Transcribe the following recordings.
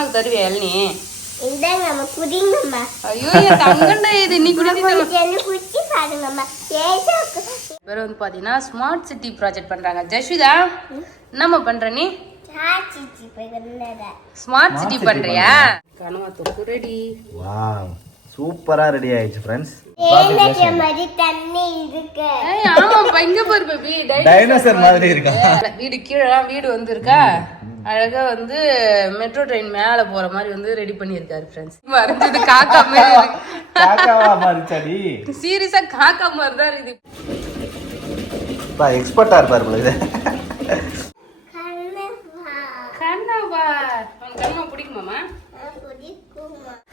அம்மாக்கு தருவியா இளநீ? இந்தாங்கம்மா குடிங்கம்மா. ஐயோ என் தங்கண்டா இது நீ குடிச்சிட்டு குடிச்சு பாருங்கம்மா. பேர் வந்து பாத்தீங்கன்னா ஸ்மார்ட் சிட்டி ப்ராஜெக்ட் பண்றாங்க. ஜஸ்விதா என்னம்மா பண்ற நீ? ஸ்மார்ட் சிட்டி பண்றியா? கனவா தொக்கு ரெடி. வாவ் சூப்பரா ரெடி ஆயிடுச்சு फ्रेंड्स. மாதிரி தண்ணி இருக்கு. ஆமாப்பா இங்க பாரு பேபி டைனோசர் மாதிரி இருக்கா. வீடு கீழலாம் வீடு வந்து இருக்கா அழகா வந்து மெட்ரோ ட்ரெயின் மேல போற மாதிரி வந்து ரெடி பண்ணிருக்காரு फ्रेंड्स. வரைஞ்சது காக்கா மாதிரி இருக்கு. காக்காவா மாறிச்சடி? சீரியஸா காக்கா மாதிரி தான் இருக்கு. பா எக்ஸ்பர்ட்டா இருப்பாரு போல இது. கண்ணாவா உனக்கு கண்ணா பிடிக்குமாமா?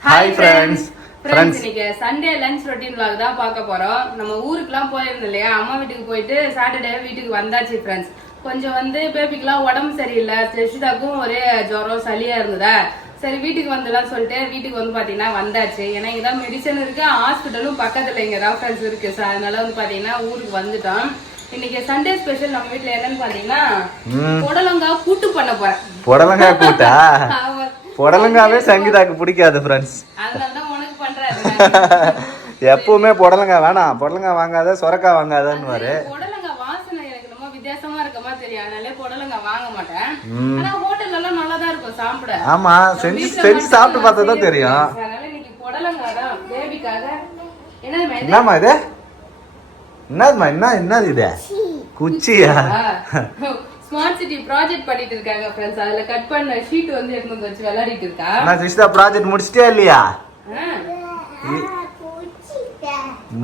Hi friends. இன்னைக்கு சண்டே லஞ்ச் ரொட்டீன் vlog தான் பார்க்க போறோம். நம்ம ஊருக்குலாம் போயிருந்தோம் இல்லையா, அம்மா வீட்டுக்கு போயிட்டு சாட்டர்டே வீட்டுக்கு வந்தாச்சு ஃப்ரெண்ட்ஸ். கொஞ்சம் வந்து பேபிக்குலாம் உடம்பு சரியில்லை, ஜெஷிதாக்கும் ஒரே ஜுரம் சளியா இருந்ததா, சரி வீட்டுக்கு வந்துடலாம் சொல்லிட்டு வீட்டுக்கு வந்து பாத்தீங்கன்னா வந்தாச்சு. ஏன்னா இங்கதான் மெடிசன் இருக்கு, ஹாஸ்பிட்டலும் பக்கத்துல இங்கதான் ஃப்ரெண்ட்ஸ் இருக்கு. அதனால வந்து பாத்தீங்கன்னா ஊருக்கு வந்துட்டோம். இன்னைக்கு சண்டே ஸ்பெஷல் நம்ம வீட்டுல என்னன்னு பாத்தீங்கன்னா புடலங்காய் கூட்டு பண்ண போறேன். புடலங்காய் கூட்டா? புடலங்காவே சங்கீதாக்கு பிடிக்காது ஃப்ரெண்ட்ஸ். அதனாலதான் உனக்கு பண்றேன். எப்பவுமே புடலங்காய் வேணாம், புடலங்காய் வாங்காத சொரக்காய் வாங்காதன்னு புடலங்காய் வாசனை எனக்கு ரொம்ப வித்தியாசமா இருக்கமா தெரியும், அதனால புடலங்காய் வாங்க மாட்டேன். ஆனா ஹோட்டல்ல எல்லாம் நல்லா தான் இருக்கும் சாப்பிட. ஆமா செஞ்சு சாப்பிட்டு பார்த்தா தான் தெரியும். அதனால இன்னைக்கு புடலங்காய் தான் பேபிக்காக. என்னம்மா இது? என்னதுமா என்னது இது? குச்சியா? ஸ்மார்ட் சிட்டி ப்ராஜெக்ட் பண்ணிட்டு இருக்காங்க फ्रेंड्स. அதுல கட் பண்ண ஷீட் வந்து எடுத்து வந்து வச்சு விளையாடிட்டு இருக்கா. நான் ஜெஷிதா ப்ராஜெக்ட் முடிச்சிட்டியா இல்லையா?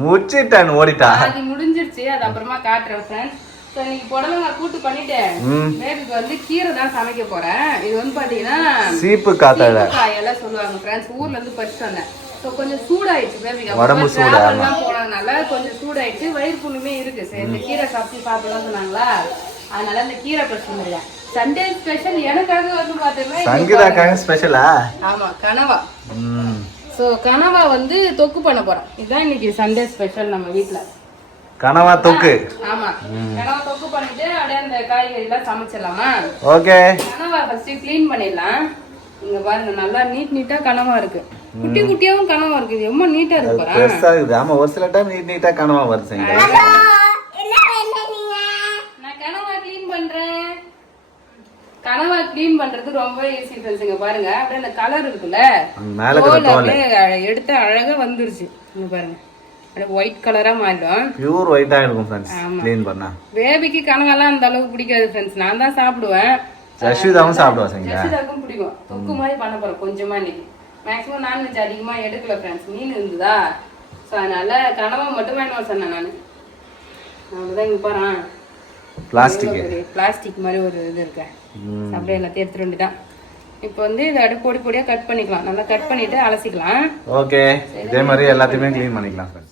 முடிச்சிட்டேன், ஓடிட்டா. அது முடிஞ்சிருச்சு, அது அப்புறமா காட்டுறேன் फ्रेंड्स. சோ இன்னைக்கு புடலங்காய் கூட்டு பண்ணிட்டேன். பேபிக்கு வந்து கீரை தான் சமைக்க போறேன். இது வந்து பாத்தீங்கன்னா சீப்பு காயெல்லாம் சொல்லுவாங்க फ्रेंड्स. ஊர்ல இருந்து பறிச்சு வந்தேன். சோ கொஞ்சம் சூடாயிடுச்சு பேபிக்கு, உடம்பு சூடாமா போனதுனால கொஞ்சம் சூடாயிடுச்சு. வயிறு புண்ணுமே இருக்கு. சரி இந்த கீரை சாப்பிட்டு சாப்பிடலாம் சொன்னாங்களா, அதனால இந்த கீரை பிரச்சனை. சண்டே ஸ்பெஷல் எனக்காக வந்து பாத்தீங்கன்னா சங்கீதாக்காக ஸ்பெஷலா? ஆமா கனவா. சோ கனவா வந்து தொக்கு பண்ண போறோம். இதுதான் இன்னைக்கு சண்டே ஸ்பெஷல் நம்ம வீட்ல. கனவா தொக்கு. ஆமா கனவா தொக்கு பண்ணிட்டு அப்படியே அந்த காய்கறி எல்லாம் சமைச்சிடலாமா? ஓகே. கனவா ஃபர்ஸ்ட் க்ளீன் பண்ணிடலாம். இங்க பாருங்க நல்லா நீட்டா கனவா இருக்கு. குட்டி குட்டியாவும் கனவா இருக்கு. இது ரொம்ப நீட்டா இருக்கு பாருங்க. பெருசா இருக்குது. ஆமா ஒரு சில டைம் நீட்டா கனவா வருது. நான் கனவா க்ளீன் பண்றேன். கனவா க்ளீன் பண்றது ரொம்ப ஈஸி ஃப்ரெண்ட்ஸ்ங்க. பாருங்க அப்படியே அந்த கலர் இருக்குல்ல மேல கலர் எடுத்த அழகா வந்துருச்சு. இங்க பாருங்க அப்படியே ஒயிட் கலரா மாறிடும். பியூர் ஒயிட்டா இருக்கும் ஃப்ரெண்ட்ஸ் க்ளீன் பண்ணா. பேபிக்கு கனவாலாம் அந்த அளவுக்கு பிடிக்காது ஃப்ரெண்ட்ஸ். நான் தான் சாப்பிடுவேன். ஜஸ்விதாவும் சாப்பிடுவா சங்கீதா. ஜஸ்விதாக்கும் பிடிக்கும். தொக்கு மாதிரி பண்ண போறேன் கொஞ்சமா இன்னைக்கு. மேக்ஸிமம் நான்வெஜ் அதிகமா எடுக்கல ஃப்ரெண்ட்ஸ், மீன் இருந்ததா, ஸோ அதனால கனவா மட்டும் வேணும் சொன்னேன் நான். அவ்வளோதான். இங்க பாரு பிளாஸ்டிக் மாதிரி ஒரு இது இருக்கு. அப்படியே எல்லாத்தையும் எடுத்துட்டு வந்துட்டான். இப்போ வந்து இதை அப்படியே பொடி பொடியா கட் பண்ணிக்கலாம். நல்லா கட் பண்ணிட்டு அலசிக்கலாம். ஓகே இதே மாதிரி எல்லாத்தையுமே க்ளீன் பண்ணிக்கலாம் ஃப்ரெண்ட்ஸ்.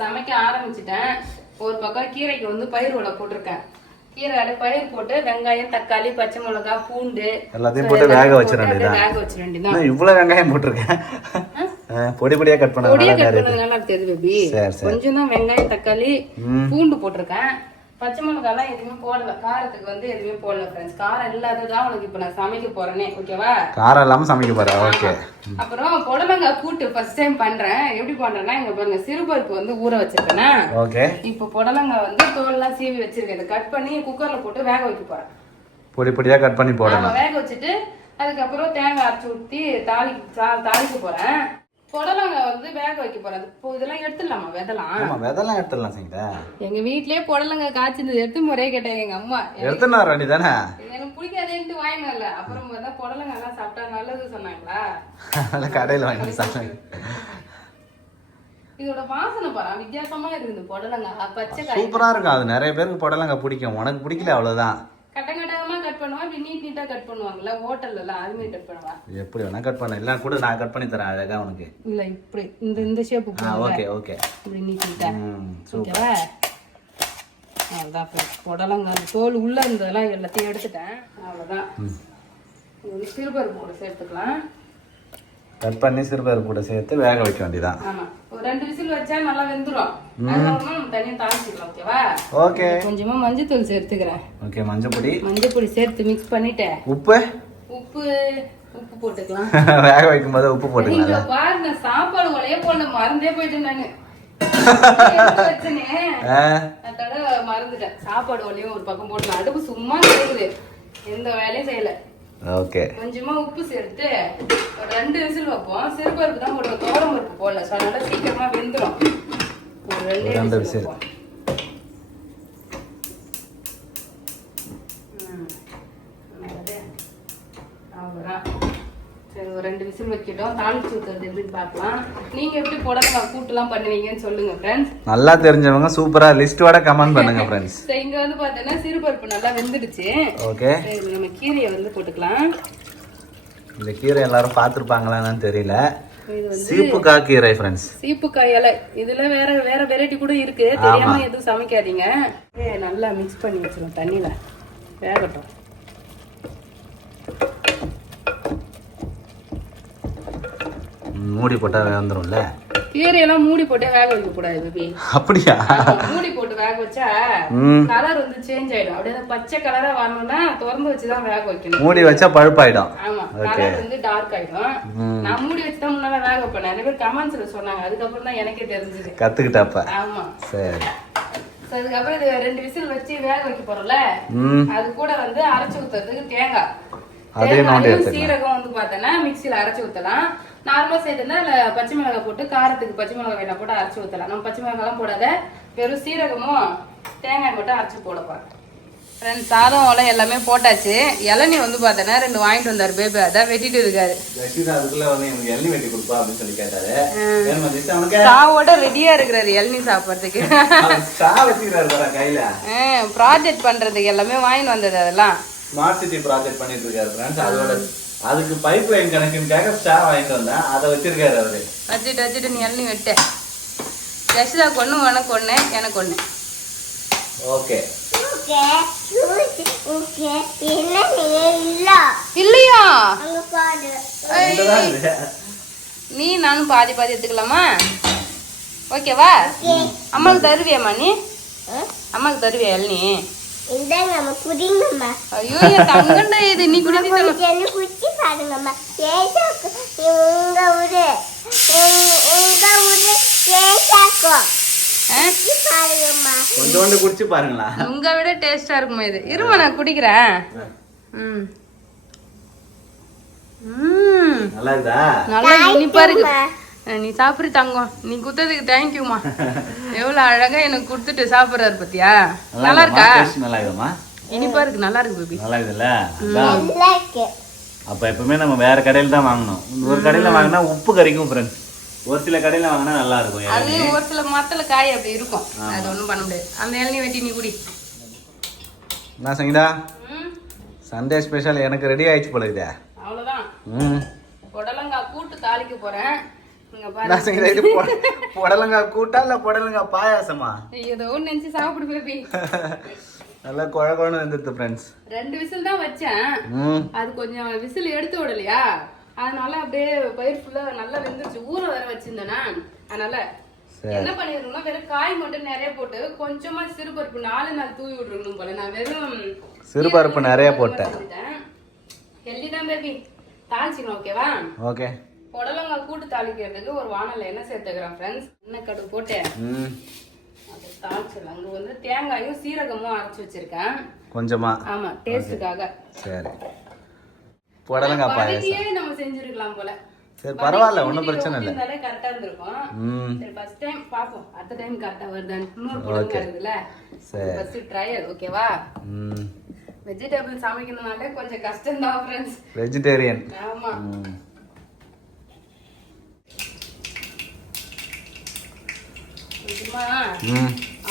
சமைக்க ஆரம்பிச்சிட்டேன். ஒரு பக்கம் கீரைக்கு வந்து பயிர் உள்ள போட்டிருக்கேன். கீரை பயிர் போட்டு வெங்காயம் தக்காளி பச்சை மிளகாய் பூண்டு எல்லாத்தையும் போட்டு வேக வச்சிட வேண்டியதான். இவ்வளவு வெங்காயம் போட்டிருக்கேன். பொடி பொடியா கட் பண்ணதுனால தெரியுது பேபி. கொஞ்சம் தான் வெங்காயம் தக்காளி பூண்டு போட்டிருக்கேன். பச்சை மிளகாலாம் எதுவுமே போடல. காரத்துக்கு வந்து எதுவுமே போடல ஃப்ரெண்ட்ஸ். காரம் இல்லாததான் உனக்கு இப்ப நான் சமைக்க போறேனே. ஓகேவா? காரம் இல்லாம சமைக்க போறேன். ஓகே. அப்புறம் புடலங்காய் கூட்டு ஃபர்ஸ்ட் டைம் பண்றேன். எப்படி பண்றேன்னா இங்க பாருங்க சிறுபருப்பு வந்து ஊற வச்சிருக்கேனா. ஓகே. இப்போ புடலங்காய் வந்து தோல்லாம் சீவி வச்சிருக்கேன். இதை கட் பண்ணி குக்கர்ல போட்டு வேக வைக்க போறேன். பொடி பொடியா கட் பண்ணி போடணும். வேக வச்சுட்டு அதுக்கப்புறம் தேங்காய் அரைச்சி ஊற்றி தாளிக்க போறேன். புடலங்காய் வந்து வேக வைக்க போறேன். இப்போ இதெல்லாம் எடுத்துடலாமா? வெதெல்லாம் எடுத்துடலாம் சங்கீதா. எங்க வீட்லயே புடலங்காய் காய்ச்சிருந்தது எடுத்து முறையே கேட்டேன் எங்க அம்மா. எடுத்துனா வேண்டியதானே? எனக்கு பிடிக்காதேன்ட்டு வாங்கினு வரல. அப்புறம் தான் புடலங்காய் எல்லாம் சாப்பிட்டா நல்லது சொன்னாங்களா, அதனால கடையில வாங்கி சாப்பிட்டாங்க. இதோட வாசனை பாரு வித்தியாசமா இருக்குது. புடலங்காய் பச்சை சூப்பரா இருக்கும். அது நிறைய பேருக்கு புடலங்காய் பிடிக்கும். உனக்கு பிடிக்கல அவ்வளவுதான். கட்டங்கட்டமா கட் பண்ணுவா, அப்படி நீட்டா கட் பண்ணுவாங்கல்ல ஹோட்டல்ல எல்லாம், அது மாதிரி கட் பண்ணுவா. எப்படி வேணா கட் பண்ண. இல்ல கூட நான் கட் பண்ணி தரேன் அழகா உனக்கு. இல்ல இப்படி இந்த ஷேப். Okay okay. இப்படி நீட்டா. ஓகேவா? அதான் புடலங்காய் தோல் உள்ள இருந்ததெல்லாம் எல்லாத்தையும் எடுத்துட்டேன். அவ்வளவுதான். இது சிறுபருப்பு கூட சேர்த்துக்கலாம். கட் பண்ணி சிறுபருப்பு கூட சேர்த்து வேக வைக்க வேண்டியதான். ஆமா ஒரு 2 விசில் வச்சா நல்லா வெந்துரும். அதுக்கப்புறமா நம்ம தனியா தாளிச்சிக்கலாம். ஓகேவா? ஓகே. கொஞ்சமா மஞ்சள் தூள் சேர்த்துக்கிறேன். ஓகே. மஞ்சள் பொடி சேர்த்து மிக்ஸ் பண்ணிட்டேன். உப்பு உப்பு போட்டுக்கலாம். வேக வைக்கும் போது உப்பு போட்டுக்கலாம். இங்க பாருங்க சாப்பாடு ஒலையே போட மறந்தே போயிட்டேன் நானு. அதோட மறந்துட்டேன். சாப்பாடு ஒலையும் ஒரு பக்கம் போட்டு அடுப்பு சும்மா செய்யுது, எந்த வேலையும் செய்யல. ஓகே. கொஞ்சமா உப்பு சேர்த்து ஒரு 2 விசில் வைப்போம். சிறுபருப்பு தான் போடுவோம், தோரம் பருப்பு போடல. ஸோ அதனால சீக்கிரமா வெந்துடும். ஒரு 2 விசில் வைப்போம். சரி, ஒரு 2 விசில் வைக்கட்டும். தாளிச்சு ஊத்துறது எப்படின்னு பார்க்கலாம். நீங்க எப்படி புடலங்காய் கூட்டுலாம் பண்ணுவீங்கன்னு சொல்லுங்க ஃப்ரெண்ட்ஸ். நல்லா தெரிஞ்சவங்க சூப்பரா லிஸ்டோட கமெண்ட் பண்ணுங்க ஃப்ரெண்ட்ஸ். சரி, இங்க வந்து பார்த்தீங்கன்னா சிறுபருப்பு நல்லா வெந்துடுச்சு. ஓகே. சரி, நம்ம கீரையை வந்து போட்டுக்கலாம். இந்த கீரை எல்லாரும் பார்த்துருப்பாங்களான்னு தெரியல. சீப்புக்காய் கீரை ஃப்ரெண்ட்ஸ். சீப்புக்காய் இலை. இதுல வேற வெரைட்டி கூட இருக்கு, தெரியாம எதுவும் சமைக்காதீங்க. நல்லா மிக்ஸ் பண்ணி வச்சிரும் தண்ணியில வேகட்டும். மூடி போட்டா வந்துரும்ல. கீரையெல்லாம் மூடி போட்டு வேக வைக்க கூடாது பேபி. அப்படியா? மூடி போட்டு வேக வச்சா கலர் வந்து சேஞ்ச் ஆயிடும். அப்படியே பச்சை கலரா வரணும்னா திறந்து வச்சுதான் வேக வைக்கணும். மூடி வச்சா பழுப்பாயிடும். ஆமா, கலர் வந்து டார்க் ஆயிடும். நான் மூடி வச்சுதான் முன்னால வேக வைப்பேன். நிறைய பேர் கமெண்ட்ஸ்ல சொன்னாங்க, அதுக்கப்புறம் தான் எனக்கே தெரிஞ்சது. கத்துக்கிட்டப்ப. ஆமா. சரி. அதுக்கப்புறம் இது 2 விசில் வச்சு வேக வைக்க போறோம்ல, அது கூட வந்து அரைச்சு ஊத்துறதுக்கு தேங்காய் சீரகம் வந்து பார்த்தோன்னா மிக்சியில அரைச்சு ஊத்தலாம். நார்மலா செய்ததுன்னா பச்சை மிளகாய் போட்டு காரத்துக்கு பச்சை மிளகாய் வேணா போட்டு அரைச்சு ஊத்தலாம். நம்ம பச்சை மிளகாய்லாம் போடாத, வெறும் சீரகமும் தேங்காய் மட்டும் அரைச்சு போடப்பா. ஃப்ரெண்ட்ஸ், சாதம் எல்லாம் எல்லாமே போட்டாச்சு. இளநீ வந்து பார்த்தோன்னா 2 வாங்கிட்டு வந்தாரு பேபி, அதான் வெட்டிட்டு இருக்காரு. சாவோட ரெடியா இருக்கிறாரு இளநீ சாப்பிட்றதுக்கு. ப்ராஜெக்ட் பண்றதுக்கு எல்லாமே வாங்கிட்டு வந்தது. அதெல்லாம் ஸ்மார்ட் சிட்டி ப்ராஜெக்ட் பண்ணிட்டு இருக்காரு ஃப்ரெண்ட்ஸ். அதோட அதுக்கு பைப் லைன் கனெக்ஷனுக்காக ஸ்டார் வாங்கிட்டு வந்தேன், அதை வச்சிருக்காரு அவரு. வச்சுட்டு நீ எல்லாம் விட்ட யசிதா கொண்டு உனக்கு ஒண்ணு எனக்கு ஒண்ணு. ஓகே. இல்லையா? நீ நானும் பாதி பாதி எடுத்துக்கலாமா? ஓகேவா? அம்மாவுக்கு தருவியாம்மா? நீ அம்மாவுக்கு தருவியா இளநீ? ஐயோ, என் தங்கண்டா இது. நீ குடிச்சு பாருங்கம்மா. கொஞ்சோண்டு குடிச்சு பாருங்களா. உங்க விட டேஸ்டா இருக்குமா இது? இருமா நான் குடிக்கிறேன். நல்லா இருக்குதா? நல்லா இனிப்பா இருக்கு. நீ சாப்பிடு தங்கம். நீ குத்ததுக்கு தேங்க்யூமா. எவ்வளவு அழகா எனக்கு குடுத்துட்டு சாப்பிடுறாரு பத்தியா? நல்லா இருக்கா? நல்லா இருக்குமா? இனிப்பா இருக்கு. நல்லா இருக்கு பேபி. நல்லா இருக்குல்ல? அப்ப எப்பவுமே நம்ம வேற கடையில தான் வாங்கணும். ஒரு கடையில வாங்கினா உப்பு கறிக்கும் ஃப்ரெண்ட்ஸ். ஒரு சில கடையில வாங்கினா நல்லா இருக்கும். அது ஒரு சில மரத்துல காய் அப்படி இருக்கும், அது ஒண்ணும் பண்ண முடியாது. அந்த இளநீ வெட்டி நீ குடி. நான் சங்கீதா, சண்டே ஸ்பெஷல் எனக்கு ரெடி ஆயிடுச்சு போல இதே. அவ்வளவுதான். புடலங்காய் கூட்டு தாளிக்க போறேன். புடலங்காய் கூட்டா இல்ல புடலங்காய் பாயாசமா? ஏதோ ஒண்ணு நினைச்சு சாப்பிடு பேபி. நல்லா குழகுழன்னு வந்துருது ஃப்ரெண்ட்ஸ். 2 விசில் தான் வச்சேன். அது கொஞ்சம் விசில் எடுத்து விடலையா, அதனால அப்படியே பயிர் ஃபுல்லா நல்லா வெந்துருச்சு. ஊற வேற வச்சிருந்தேனா, அதனால என்ன பண்ணிருக்கோம்னா வெறும் காய் மட்டும் நிறைய போட்டு கொஞ்சமா சிறுபருப்பு 4 தூவி விட்டுருக்கணும் போல. நான் வெறும் சிறுபருப்பு நிறைய போட்டேன். ஹெல்தி தான் பேபி. தாளிச்சிக்கணும். ஓகேவா? ஓகே. புடலங்காய் கூட்டு தாளிக்கிறதுக்கு ஒரு வானல்ல எண்ணெய் சேர்த்துக்கிறேன் ஃப்ரெண்ட்ஸ். எண்ணெய் கடுகு போட்டு அதை தாளிச்சிடலாம். அங்க வந்து தேங்காயும் சீரகமும் அரைச்சு வச்சிருக்கேன் கொஞ்சமா. ஆமா, டேஸ்டுக்காக. சரி. புடலங்காய் பாயாசம் நம்ம செஞ்சிருக்கலாம் போல. சரி, பரவாயில்ல, ஒன்றும் பிரச்சனை இல்லை. இருந்தாலே கரெக்டா இருந்திருக்கும். சரி, ஃபர்ஸ்ட் டைம் பாப்போம், அடுத்த டைம் கரெக்டா வருதான்னு. இன்னொரு புடலங்காய் இருக்குல்ல, சரி ஃபர்ஸ்ட் ட்ரையல். ஓகேவா? வெஜிடபிள் சமைக்கணும்னாலே கொஞ்சம் கஷ்டம் தான் ஃப்ரெண்ட்ஸ். வெஜிடேரியன். ஆமா.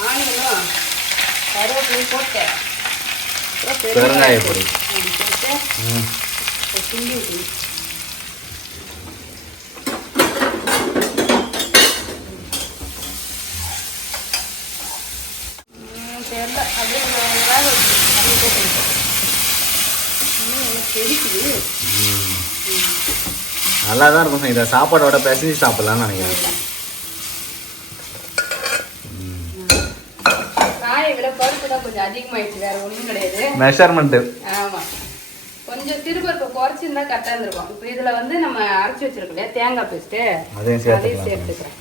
ஆனியனும் கருவேப்பிலையும் போட்டு பெருங்காய பொடி கிண்டி விட்டு தெரியல அப்படியே வேக வச்சு அப்படியே போட்டு தெரிக்குது. நல்லா தான் இருக்கும். இதை சாப்பாடோட பிசைஞ்சு சாப்பிடலாம்னு நினைக்கிறேன். கொஞ்சம் அதிகமாயிடுச்சு, வேற ஒண்ணும் கிடையாது. மெஷர்மெண்ட். ஆமா, கொஞ்சம் சிறுபருப்பு குறைச்சிருந்தா கரெக்டா இருந்திருக்கும். இப்போ இதுல வந்து நம்ம அரைச்சி வச்சிருக்கோம் இல்லையா தேங்காய் பேஸ்ட், அதையும் சேர்த்துக்கிறேன்.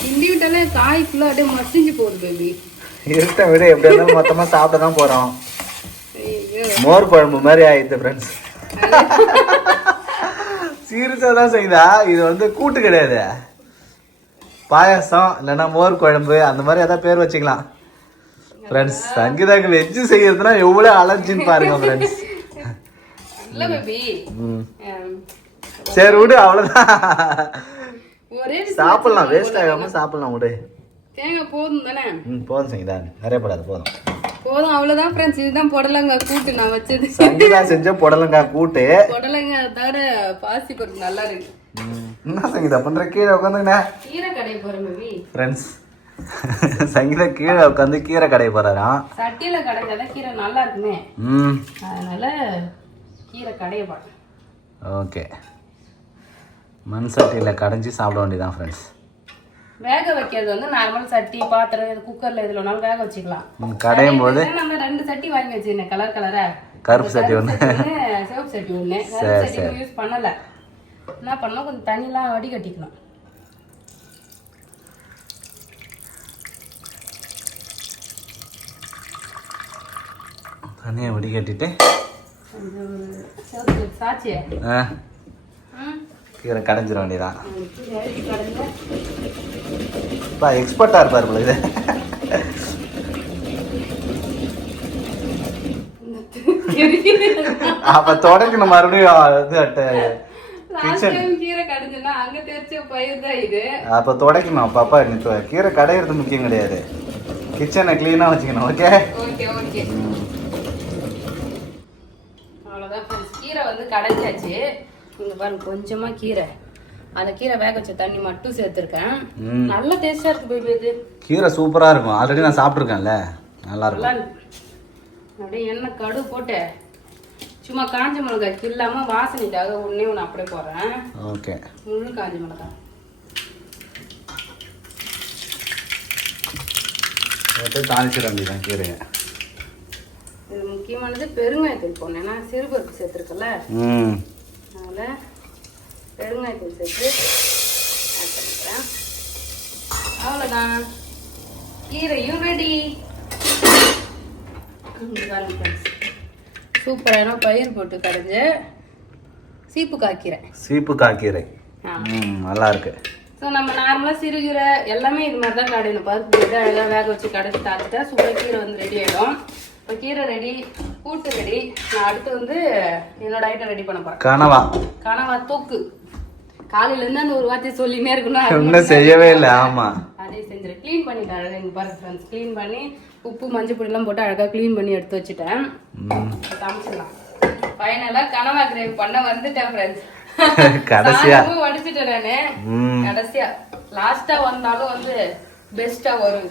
கிண்டி விட்டாலே காய் ஃபுல்லா அப்படியே மசிஞ்சு போகுது பேபி. இருட்ட விட எப்படி இருந்தாலும் மொத்தமா சாப்பிட தான் போறோம். மோர் குழம்பு மாதிரி ஆயிடுது ஃப்ரெண்ட்ஸ். சீரியஸா தான் செய்தா. இது வந்து கூட்டு கிடையாது, பாயாசம் இல்லைன்னா மோர் குழம்பு அந்த மாதிரி ஏதாவது பேர் வச்சுக்கலாம் ஃப்ரெண்ட்ஸ். சங்கீதாக்கு வெஜ்ஜு செய்யறதுனா எவ்வளவு அலர்ஜின்னு பாருங்க ஃப்ரெண்ட்ஸ். இல்ல பேபி. சரி விடு, அவ்வளவுதான். ஒரே சாப்பிடலாம், வேஸ்ட் ஆகாம சாப்பிடலாம் விடு. தேங்காய் போதும் தானே? போதும் சங்கீதா, நிறைய போடாது, போதும் போதும். அவ்வளவுதான் ஃப்ரெண்ட்ஸ். இதுதான் புடலங்காய் கூட்டு நான் வச்சது. சங்கீதா செஞ்ச புடலங்காய் கூட்டு. புடலங்காய் தவிர பாசி பருப்பு நல்லா இருக்கு. என்ன சங்கீதா பண்ற? கீழே உட்காந்துங்க. கீரை கடைய போறேன் பேபி. ஃப்ரெண்ட்ஸ், சங்கீதா கீழே உட்காந்து கீரை கடைய போறாராம். சட்டியில கடைஞ்சாதான் கீரை நல்லா இருக்குமே, அதனால கீரை கடைய போறேன். ஓகே, மண் சட்டியில் கடைஞ்சி சாப்பிட வேண்டியதான் ஃப்ரெண்ட்ஸ். வேக வைக்கிறது வந்து நார்மல் சட்டி, பாத்திரம், குக்கர்ல எதுல வேணாலும் வேக வச்சுக்கலாம். கடையும் போது நம்ம 2 சட்டி வாங்கி வச்சிருந்தேன், கலர் கலரா. கருப்பு சட்டி ஒன்று, சிவப்பு சட்டி ஒன்று. கருப்பு சட்டி யூஸ் பண்ணல. என்ன பண்ணணும், கொஞ்சம் தண்ணிலாம் வடிகட்டிக்கணும். தண்ணியை வடிகட்டிட்டு சிவப்பு சாச்சியை கீரை கடைஞ்சிட வேண்டியதான். எக்ஸ்பர்ட்டா இருப்பார் போல இது. அப்ப தொடக்கணும் மறுபடியும் கீரை கடைஞ்சுனா அங்க தெரிச்ச பயிர் தான் இது. அப்ப தொடக்கணும் பாப்பா. கீரை கடையிறது முக்கியம் கிடையாது, கிச்சனை கிளீனா வச்சுக்கணும். ஓகே ஓகே ஓகே, அவ்வளவுதான். கீரை வந்து கடைஞ்சாச்சு. இங்க பாருங்க, கொஞ்சமா கீரை, அந்த கீரை வேக வச்ச தண்ணி மட்டும் சேர்த்துருக்கேன். நல்ல டேஸ்டா இருக்கு பேபி. இது கீரை சூப்பரா இருக்கும், ஆல்ரெடி நான் சாப்பிட்டுருக்கேன்ல, நல்லா இருக்கும். அப்படியே எண்ணெய் கடுகு போட்டு சும்மா காஞ்ச மிளகாய் கில்லாம வாசனைக்காக ஒண்ணே ஒன்று அப்படியே போடுறேன். ஓகே, முழு காஞ்ச மிளகாய் தாளிச்சிட வேண்டியதான் கீரையை. இது முக்கியமானது பெருங்காயத்தூள் போடணும், ஏன்னா சிறுபருப்பு சேர்த்துருக்கல, அதனால பெருங்காயத்தூள் சேர்த்து ஆட் பண்ணிக்கிறேன். அவ்வளோதான், கீரையும் ரெடி. சூப்பரான பயிர் போட்டு கடைஞ்ச சீப்பு காய்கீரை. சீப்பு காய்கீரை நல்லா இருக்கு. ஸோ நம்ம நார்மலாக சிறுகீரை எல்லாமே இது மாதிரி தான் கடையணும். பருப்பு போட்டு அழகாக வேக வச்சு கடைச்சி தாச்சிட்டா சூப்பராக கீரை வந்து ரெடி ஆகிடும். இப்போ கீரை ரெடி, கூட்டு ரெடி. நான் அடுத்து வந்து என்னோட ஐட்டம் ரெடி பண்ண போகிறேன். கனவா தொக்கு. காலையிலேருந்து அந்த ஒரு வார்த்தையை சொல்லினே இருக்கணும், செய்யவே இல்லை. ஆமாம், அதே செஞ்சுரு. க்ளீன் பண்ணிட்டேன் அழகாக. எங்கள் பாருங்க ஃப்ரெண்ட்ஸ், க்ளீன் பண்ணி உப்பு மஞ்சள் பொடியெல்லாம் போட்டு அழகாக க்ளீன் பண்ணி எடுத்து வச்சுட்டேன். சமைச்சிடலாம். ஃபைனலாக கனவா கிரேவி பண்ண வந்துட்டேன் ஃப்ரெண்ட்ஸ். கடைசியா வடிச்சிட்டேன் நானு. கடைசியா லாஸ்டா வந்தாலும் வந்து பெஸ்டா வரும்.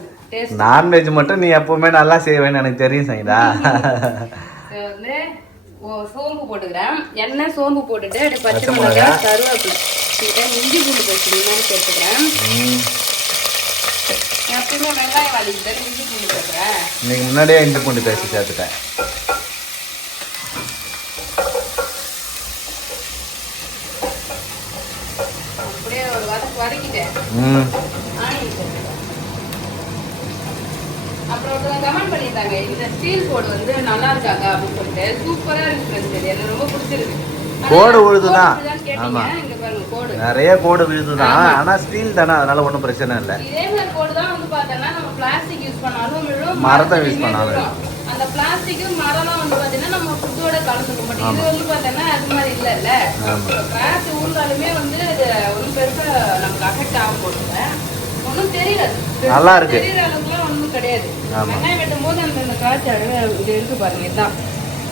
நான்வெஜ் மட்டும் நீ எப்பவுமே நல்லா செய்வேன்னு எனக்கு தெரியும் சங்கீதா. வந்து சோம்பு போட்டுக்கிறேன். எண்ணெய் சோம்பு போட்டுட்டு அப்படியே பச்சை மிளகாய், கருவேப்பிலை, இஞ்சி பூண்டு பேஸ்ட் மாதிரி சேர்த்துக்கிறேன். எப்பவுமே வெங்காயம் வதக்கிட்டு இஞ்சி பூண்டு சேர்த்துக்கிறேன். இன்னைக்கு முன்னாடியே இஞ்சி பூண்டு பேஸ்ட் சேர்த்துட்டேன். அப்படியே ஒரு வதக்கிட்டேன். அப்புறம் ஒருத்தவங்க கமெண்ட் பண்ணியிருந்தாங்க, இந்த ஸ்டீல் கோடு வந்து நல்லா இருக்காங்க அப்படின்னு சொல்லிட்டு. சூப்பரா இருக்கு, எனக்கு ரொம்ப பிடிச்சிருக்கு. கோடு விழுதுதான். ஆமா, இங்க பாருங்க கோடு நிறைய கோடு விழுதுதான். ஆனா ஸ்டீல் தானே, அதனால ஒன்றும் பிரச்சனை இல்லை. இதே மாதிரி கோடு தான் வந்து பார்த்தோம்னா நம்ம பிளாஸ்டிக் யூஸ் பண்ணாலும் விழும், மரத்தை யூஸ் பண்ணாலும். அந்த பிளாஸ்டிக்கும் மரம்லாம் வந்து பார்த்தீங்கன்னா நம்ம ஃபுட்டோட கலந்துக்க மாட்டோம். இது வந்து பார்த்தோம்னா அது மாதிரி இல்லைல்ல. கிளாஸ் ஊர்ந்தாலுமே வந்து அது ஒன்றும் பெருசா நமக்கு அஃபெக்ட் ஆக போடுங்க, ஒன்றும் தெரியல. நல்லா இருக்கு, தெரியற அளவுக்குலாம் ஒன்றும் கிடையாது. வெங்காயம் வெட்டும் போது அந்த காய்ச்சி அழகாக இது இருக்கு பாருங்க. இதுதான்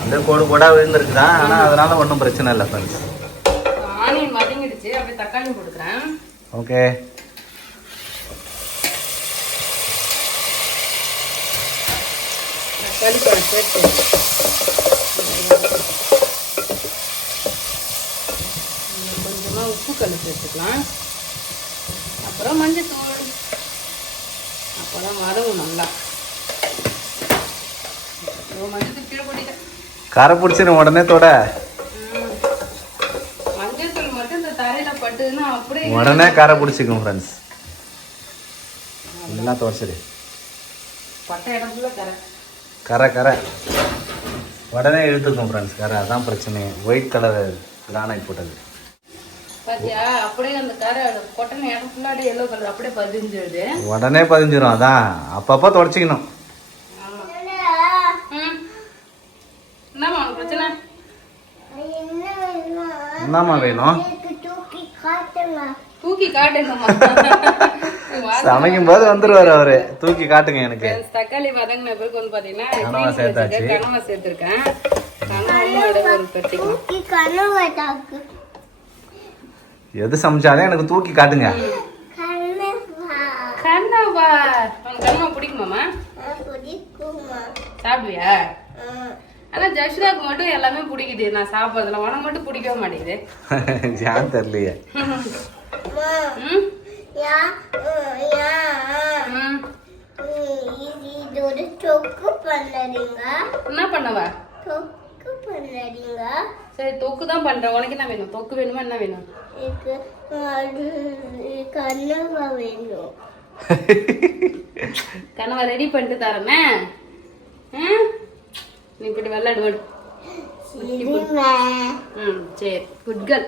அந்த கோடு கோடா விழுந்துருக்குதான், ஆனா அதனால ஒன்றும் பிரச்சனை இல்லை ஃப்ரெண்ட்ஸ். ஆனியன் வதங்கிடுச்சு, அப்படியே தக்காளி போட்டுக்கிறேன். ஓகே, தக்காளி பழம் சேர்த்து கொஞ்சமா உப்பு கல் சேர்த்துக்கலாம். அப்புறம் மஞ்சள் தூள், அப்போதான் வதங்கும் நல்லா. மஞ்சள் கீழே போட்டிட்டேன். கரை பிடிச்சிரு உடனே தொட. மஞ்சள் தூள் மட்டும் இந்த தரையில பட்டுதுன்னா அப்படியே உடனே கரை பிடிச்சிக்கும் ஃப்ரெண்ட்ஸ். எல்லாம் துவச்சிரு. பட்ட இடம் ஃபுல்லா தரை. கரை கரை உடனே இழுத்துக்கும் ஃப்ரெண்ட்ஸ். கரை அதான் பிரச்சனை. ஒயிட் கலர் கிரானைட் போட்டது பாத்தியா, அப்படியே அந்த கரை கொட்டனை இடம் ஃபுல்லாடி எல்லோ கலர் அப்படியே பதிஞ்சிருது. உடனே பதிஞ்சிரும். அதான் அப்பப்போ தொடச்சிக்கணும். என்னம்மா உனக்கு பிரச்சனை? என்னம்மா வேணும்? தூக்கி காட்டுங்கம்மா. சமைக்கும் போது வந்துருவாரு அவரு. தூக்கி காட்டுங்க எனக்கு. தக்காளி வதங்கின பிறகு வந்து பாத்தீங்கன்னா கனவா சேர்த்தாச்சு. கனவா சேர்த்திருக்கேன். கனவா ஒரு கட்டிக்கலாம். எது சமைச்சாலும் எனக்கு தூக்கி காட்டுங்க. கனவா உனக்கு கனவா பிடிக்குமாமா? சாப்பிடுவியா? ஆனா ஜஷ்ராக்கு மட்டும் எல்லாமே பிடிக்குது. நான் சாப்பிட்றதுல உனக்கு மட்டும் பிடிக்கவே மாட்டேங்குது. ஏன் தெரியலையே. என்ன பண்ணவா? சரி தொக்கு தான் பண்றேன். உனக்கு என்ன வேணும்? தொக்கு வேணுமா? என்ன வேணும்? கனவா ரெடி பண்ணிட்டு தரமே. நீ இப்படி விளையாடு விடு. சரி குட் கேர்ள்.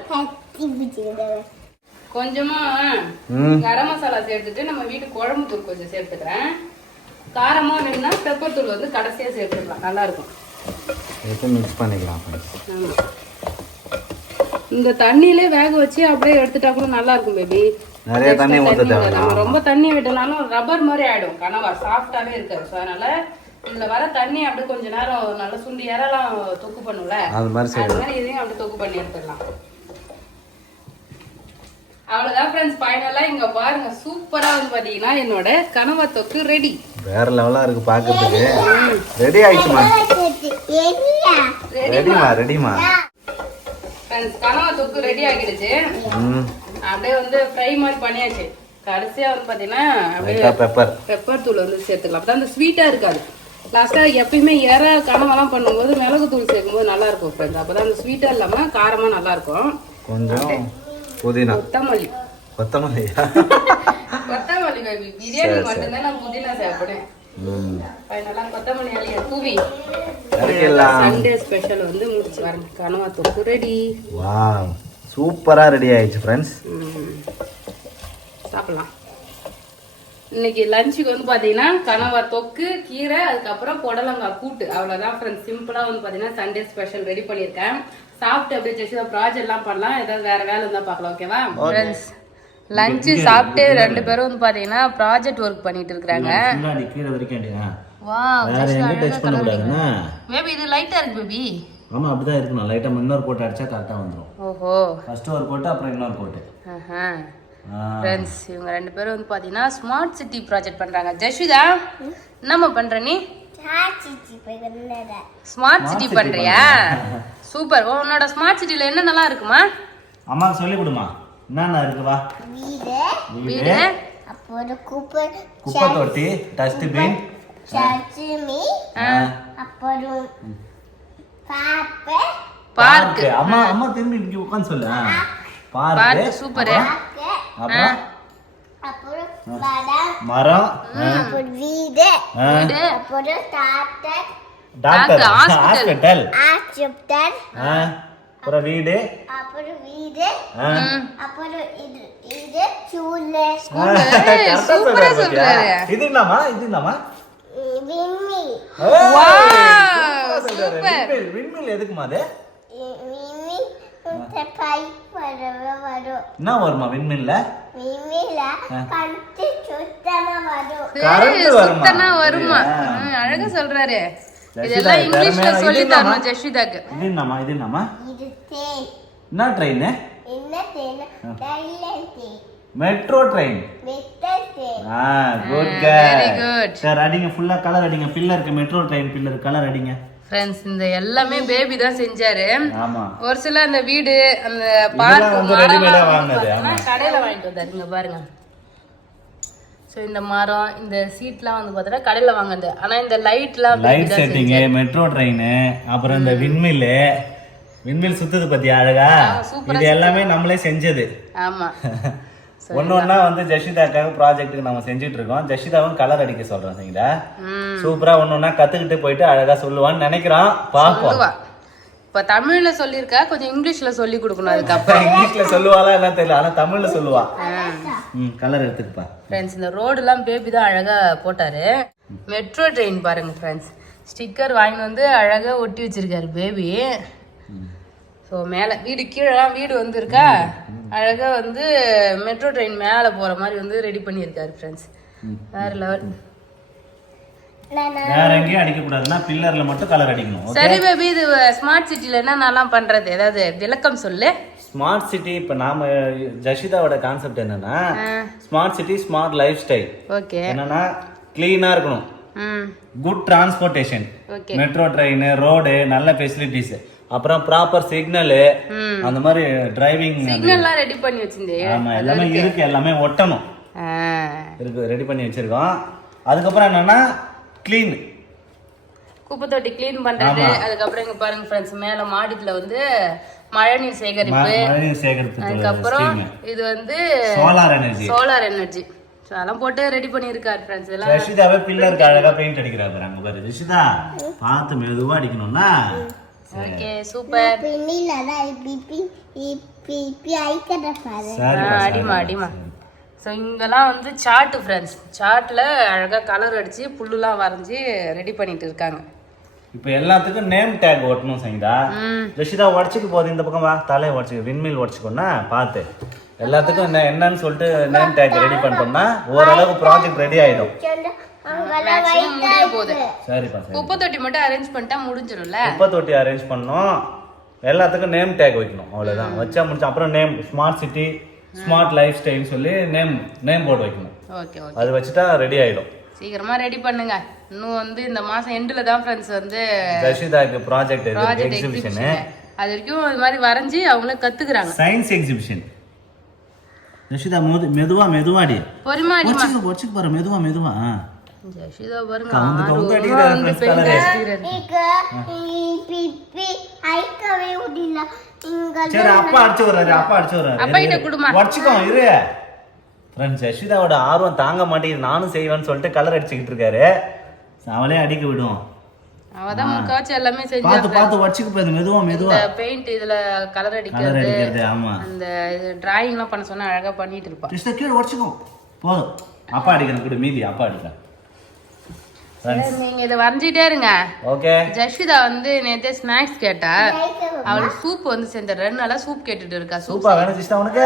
கொஞ்சமா கரம் மசாலா சேர்த்துட்டு நம்ம வீட்டு குழம்பு தூள் கொஞ்சம் சேர்த்துக்கிறேன். காரமா வேணும்னா பெப்பர் தூள் வந்து கடைசியா சேர்த்துக்கலாம். நல்லா இருக்கும். மிக்ஸ் பண்ணிக்கலாம். ஆமா, இந்த தண்ணியிலே வேக வச்சு அப்படியே எடுத்துட்டா கூட நல்லா இருக்கும் பேபி. நிறைய தண்ணி ஊத்த தேவையில்ல. நம்ம ரொம்ப தண்ணி விட்டனாலும் ரப்பர் மாதிரி ஆயிடும். கனவா சாஃப்டாவே இருக்காது. ஸோ அதனால இதுல வர தண்ணி அப்படியே கொஞ்ச நேரம் நல்லா சுண்டி இறலாம் தொக்கு பண்ணும்ல, அது மாதிரி இதையும் அப்படியே தொக்கு பண்ணி எடுத்துடலாம். அவ்வளவுதான் ஃப்ரெண்ட்ஸ். ஃபைனலா இங்க பாருங்க, சூப்பரா வந்து பாத்தீங்கன்னா என்னோட கனவா தொக்கு ரெடி. வேற லெவலா இருக்கு பாக்கிறதுக்கு. ரெடி ஆயிடுச்சுமா? ரெடிமா. ஃப்ரெண்ட்ஸ் கனவா தொக்கு ரெடி ஆகிடுச்சு. அப்படியே வந்து ஃப்ரை மாதிரி பண்ணியாச்சு. கடைசியா வந்து பாத்தீங்கன்னா அப்படியே பெப்பர் தூள் வந்து சேர்த்துக்கலாம். அப்பதான் அந்த ஸ்வீட்டா இருக்காது. லாஸ்டா எப்பயுமே இற கனவெல்லாம் பண்ணும்போது மிளகு தூள் சேர்க்கும்போது நல்லா இருக்கும் ஃப்ரெண்ட்ஸ். அப்பதான் அந்த ஸ்வீட்டா இல்லாம காரமா நல்லா இருக்கும். கொஞ்சம் புதினா, கொத்தமல்லி. கொத்தமல்லியா? கொத்தமல்லி பேபி. பிரியாணி மட்டும்தான் நான் புதினா சாப்பிடுறேன். ஃபைனலா கொத்தமல்லி அள்ளிய தூவி சண்டே ஸ்பெஷல் வந்து முடிச்சு வரேன். கனவா தொக்கு ரெடி. வாவ், சூப்பரா ரெடி ஆயிடுச்சு ஃப்ரெண்ட்ஸ். சாப்பிடலாம். இன்னைக்கு லஞ்சுக்கு வந்து பாத்தீங்கன்னா கனவா தொக்கு, கீரை, அதுக்கப்புறம் புடலங்காய் கூட்டு. அவ்வளவுதான் ஃப்ரெண்ட்ஸ். சிம்பிளா வந்து பாத்தீங்கன்னா சண்டே ஸ்பெஷல் ரெடி பண்ணிருக்கேன். சாப்பிட்டு அப்படியே ஜெஸ்ட் ப்ராஜெக்ட் எல்லாம் பண்ணலாம். ஏதாவது வேற வேலை இருந்தா பார்க்கலாம். ஓகேவா ஃப்ரெண்ட்ஸ்? லஞ்சு சாப்பிட்டு ரெண்டு பேரும் வந்து பாத்தீங்கன்னா ப்ராஜெக்ட் ஒர்க் பண்ணிட்டு இருக்காங்க. பேபி இது லைட்டா இருக்கு பேபி. ஆமா அப்படிதான் இருக்கணும். லைட்டா இன்னொரு கோட் அடிச்சா கரெக்டா வந்துரும். ஓஹோ, ஃபர்ஸ்ட் ஒரு கோட் அப்புறம் இன்னொரு கோட். ஃப்ரெண்ட்ஸ் இவங்க ரெண்டு பேரும் வந்து பாத்தீங்கன்னா ஸ்மார்ட் சிட்டி ப்ராஜெக்ட் பண்றாங்க. ஜெஸ்விதா என்னம்மா பண்ற நீ? ஸ்மார்ட் சிட்டி பண்றியா? சூப்பர். உன்னோட ஸ்மார்ட் சிட்டில என்னென்னலாம் இருக்குமா? அம்மா சொல்லி கொடுமா. என்னென்ன இருக்கு வா? வீடு, அப்புறம் குப்பை தொட்டி, டஸ்ட்பின், அப்புறம் பார்க். அம்மா திரும்பி இங்க உட்கார்ந்து சொல்லு. Park super. அப்புறம் மரம், அப்புறம் வீடு, அப்புறம் டாக்டர், ஹாஸ்பிடல், அப்புறம் வீடு, அப்புறம் இது ஸ்கூல். சூப்பரா சொல்றாரு. இது என்னமா? விண்மில். Wow super. விண்மில் எதுக்குமா அது? விண்மில் பைப் வரும். என்ன வருமா விண்மில்ல? விண்மில்ல கரண்ட் சுத்தமா வருமா? அழகா சொல்றாரு. இதெல்லாம் இங்கிலீஷ்ல சொல்லி தரணும் ஜெஸ்விதாக்கு. இது என்னமா? இது ட்ரெயின். என்ன train? Metro train. Good girl. Very good. சரி அடிங்க, ஃபுல்லா கலர் அடிங்க. பில்லருக்கு மெட்ரோ ட்ரெயின் பில்லர் கலர் அடிங்க. ஃப்ரெண்ட்ஸ் இந்த எல்லாமே பேபி தான் செஞ்சாரு. ஆமா. ஒரு சில அந்த வீடு அந்த பார்க் வந்து ரெடிமேடா வாங்குனது. ஆமா. கடையில வாங்கிட்டு வந்தாருங்க பாருங்க. ஸோ இந்த மரம் இந்த சீட்லாம் வந்து பார்த்தீங்கன்னா கடையில் வாங்குது ஆனால் இந்த லைட்லாம் லைட் செட்டிங்கு மெட்ரோ ட்ரெயின் அப்புறம் இந்த விண்மில் சுத்துது பத்தியா அழகா இது எல்லாமே நம்மளே செஞ்சது. ஆமா ஒன்னொன்னா வந்து ஜஷிதாக்காக ப்ராஜெக்ட்டுக்கு நம்ம செஞ்சுட்டு இருக்கோம். ஜஷிதாவும் கலர் அடிக்க சொல்றோம் சரிங்களா. சூப்பரா ஒன்னொன்னா கத்துக்கிட்டு போயிட்டு அழகா சொல்லுவான்னு நினைக்கிறோம். பாப்போம். இப்ப தமிழ்ல சொல்லிருக்கா, கொஞ்சம் இங்கிலீஷ்ல சொல்லி கொடுக்கணும். அதுக்கப்புறம் இங்கிலீஷ்ல சொல்லுவாளா என்ன தெரியல, ஆனா தமிழ்ல சொல்லுவா. கலர் எடுத்துக்கப்பா ஃப்ரெண்ட்ஸ். இந்த ரோடு எல்லாம் பேபி தான் அழகா போட்டாரு. மெட்ரோ ட்ரெயின் பாருங்க ஃப்ரெண்ட்ஸ், ஸ்டிக்கர் வாங்கி வந்து அழகா ஒட்டி வச்சிருக்காரு பேபி. ஸோ மேலே வீடு கீழெல்லாம் வீடு வந்து இருக்கா, அழகா வந்து மெட்ரோ ட்ரெயின் மேலே போற மாதிரி வந்து ரெடி பண்ணியிருக்காரு ஃப்ரெண்ட்ஸ். வேற லெவல். வேற எங்கேயும் அடிக்க கூடாதுன்னா பில்லர்ல மட்டும் கலர் அடிக்கணும். சரி பேபி, இது ஸ்மார்ட் சிட்டில என்ன நல்லா பண்றது, ஏதாவது விளக்கம் சொல்லு. ஸ்மார்ட் சிட்டி இப்ப நாம ஜஷிதாவோட கான்செப்ட் என்னன்னா smart city smart life style. Okay. என்னன்னா கிளீனா இருக்கணும், good transportation, metro train, road, நல்ல ஃபெசிலிட்டிஸ், அப்புறம் ப்ராப்பர் சிக்னல், அந்த மாதிரி டிரைவிங் சிக்னல்லாம் ரெடி பண்ணி வச்சிருந்தேன். ஆமா எல்லாமே இருக்கு, எல்லாமே ஒட்டணும் இருக்கு, ரெடி பண்ணி வச்சிருக்கோம். அதுக்கப்புறம் என்னன்னா கிளீன், குப்பை தொட்டி கிளீன் பண்றது. அதுக்கப்புறம் இங்க பாருங்க ஃப்ரெண்ட்ஸ், மேல மாடித்துல வந்து மழைநீர் சேகரிப்பு. அதுக்கப்புறம் இது வந்து சோலார் எனர்ஜி அதெல்லாம் போட்டு ரெடி பண்ணிருக்காரு ஃப்ரெண்ட்ஸ். எல்லாம் ஜஷிதாவே பில்லருக்கு அழகா பெயிண்ட் அடிக்கிறாங்க. அங்க பாரு ஜஷிதா, பார்த்து மெதுவா அடிக்கணும்னா. Okay super. பின்னிலடா பிபி பிபி ஐக்கட பாரு. அடிமா அடிமா. ஸோ இங்கெல்லாம் வந்து சார்ட் ஃப்ரெண்ட்ஸ், சார்ட்ல அழகா கலர் அடிச்சு புல்லுலாம் வரைஞ்சி ரெடி பண்ணிட்டு இருக்காங்க. இப்போ எல்லாத்துக்கும் நேம் டேக் ஒட்டணும் சங்கீதா. ஜஷிதா உடச்சிக்கு போகுது, இந்த பக்கம் வா, தலையை உடச்சிக்க, விண்மில் உடச்சிக்கோன்னா பார்த்து எல்லாத்துக்கும் என்னன்னு சொல்லிட்டு நேம் டேக் ரெடி பண்ணிட்டோம்னா ஓரளவு ப்ராஜெக்ட் ரெடி ஆயிடும். சரிப்பா. குப்பை தொட்டி மட்டும் அரேஞ்ச் பண்ணிட்டா முடிஞ்சிடும்ல. குப்பை தொட்டி அரேஞ்ச் பண்ணோம், எல்லாத்துக்கும் நேம் டேக் வைக்கணும், அவ்வளவுதான். வச்சா முடிச்சு. அப்புறம் name smart city smart life style சொல்லி நேம் போர்டு வைக்கணும். Okay okay. அது வச்சுட்டா ரெடி ஆயிடும். சீக்கிரமா ரெடி பண்ணுங்க. இன்னும் வந்து இந்த மாசம் எண்ட்ல தான் ஃப்ரெண்ட்ஸ் வந்து ஜஷிதாக்கு ப்ராஜெக்ட் எக்ஸிபிஷன். அது வரைக்கும் இது மாதிரி வரைஞ்சி அவங்களே கத்துக்கிறாங்க. Science exhibition. ஜஷிதா மெதுவா மெதுவாடி பொறுமா அடிமா. ஒர்ச்சுக்கு பாரு, மெதுவா. ஜஷிதா பாருங்க கவுந்து அடிக்கிறாரு ஃப்ரெண்ட்ஸ் கலர். பிபி ஐக்கவே உடில இங்க. சரி அப்பா அடிச்சு வர்றாரு. அப்பா கிட்ட குடுமா. ஒர்ச்சுக்கோ இரு ஃப்ரெண்ட்ஸ். ஜஷிதாவோட ஆர்வம் தாங்க மாட்டேங்குது, நானும் செய்வேன்னு சொல்லிட்டு கலர் அடிச்சுக்கிட்டு இருக்காரு. அவளே அடிக்க விடும். அவதான் முக்காச்சு எல்லாமே செஞ்சா. பார்த்து ஒர்ச்சுக்கு போகுது, மெதுவா. இந்த பெயிண்ட் இதுல கலர் அடிக்கிறது. ஆமா. அந்த டிராயிங்லாம் பண்ண சொன்னா அழகா பண்ணிட்டு இருப்பா. ஜஸ்ட் கீழ ஒர்ச்சுக்கோ போதும். அப்பா அடிக்கணும் கூட, மீதி அப்பா அடிக்கலாம். நீங்க இதை வரைஞ்சிட்டே இருங்க. ஓகே. ஜஷிதா வந்து நேத்தே ஸ்நாக்ஸ் கேட்டா, அவளுக்கு சூப் வந்து செஞ்ச 2 நாளா சூப் கேட்டுட்டு இருக்கா. சூப்பா வேணும் ஜிஷ்டா உனக்கு?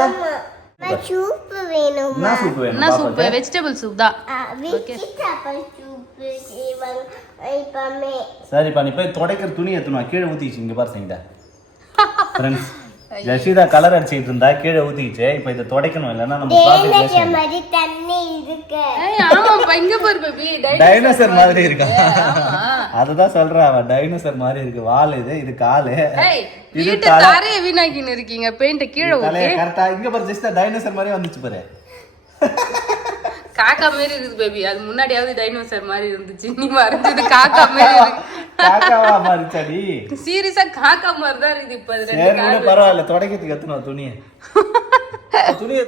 சூப் வேணும். என்ன சூப் வேணும்? என்ன சூப்? வெஜிடபிள் சூப் தான். வெஜிடபிள் சூப் இவங்க இப்பமே. சரிப்பா, நீ போய் துடைக்கிற துணி எடுத்துனு வா, கீழே ஊத்திச்சு. இங்க பாரு சங்கீதா ஃப்ரெண்ட்ஸ், ஜஷிதா கலர் அடிச்சிட்டு இருந்தா கீழே ஊத்திச்சு. இப்போ இத துடைக்கணும், இல்லனா நம்ம ப்ராஜெக்ட் மாதிரி தண்ணி இருக்கு. ஆமாப்பா, இங்க பாரு பேபி, டைனோசர் மாதிரி இருக்கா. அதுதான் சொல்றா, அவ டைனோசர் மாதிரி இருக்கு. வால் இது கால். இது தரைய வீணாக்கின்னு இருக்கீங்க. பெயிண்ட் கீழே ஊத்தி கரெக்ட்டா இங்க பாரு ஜஸ்ட் டைனோசர் மாதிரி வந்துச்சு பாரு. காக்கா மாதிரி இருக்குது பேபி. அது முன்னாடியாவது டைனோசர் மாதிரி இருந்துச்சு, நீ வரைஞ்சது காக்கா மாதிரி இருக்கு. காக்காவா மாறிச்சடி? சீரியஸா காக்கா மாதிரி தான் இருக்குது. இப்ப பரவாயில்ல, துடைக்கிறதுக்கு எத்தனை துணியை